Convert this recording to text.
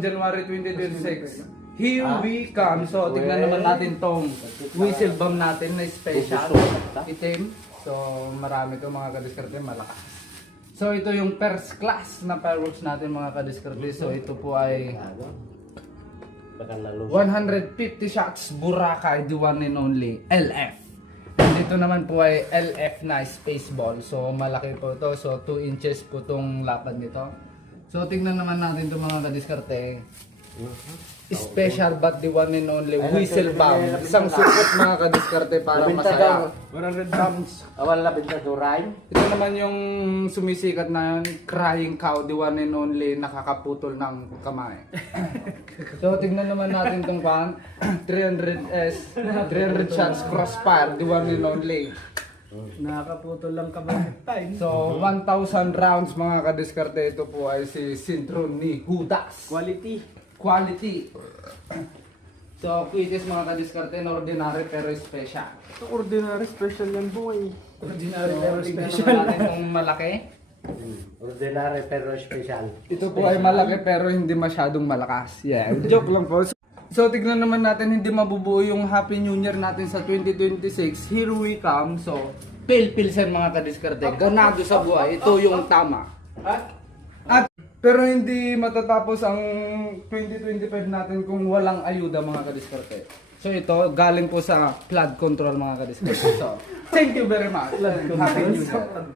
January 2026. Here we come. So, tignan naman natin tong whistle bomb natin na special. Itim. So, marami to mga kadiskarte, malakas. So, ito yung first class na fireworks natin mga kadiskarte. So, ito po ay 150 shots Boracay, the one and only LF. And dito naman po ay LF na space ball. So, malaki po to. So, 2 inches po tong lapad nito. So, tingnan naman natin itong mga kadiskarte. Special but the one and only whistle bomb. Isang supot mga kadiskarte para masaya. 100 grams. Awal na binta duray. Ito naman yung sumisikat na crying cow, the one and only nakakaputol ng kamay. So, tignan naman natin itong pan. 300 shots crossfire, the one and only. Nakakaputol lang kamay. So, 1,000 rounds mga kadiskarte. Ito po ay si Sintron ni Judas. Quality. So, quickest mga kadiskarte, na ordinary pero special. Ordinary special yan boy. Ordinary So, pero tignan special. naman natin itong malaki. Ordinary pero special. Ito po ay malaki pero hindi masyadong malakas. Yeah, joke lang po. So, tignan naman natin hindi mabubuo yung Happy New Year natin sa 2026. Here we come. So, pil-pilsen mga kadiskarte. Ganado sa buhay. Ito yung tama. At pero hindi matatapos ang 2025 natin kung walang ayuda mga kadiskarte. So, ito galing po sa flood control mga kadiskarte. So, thank you very much. Happy New Year.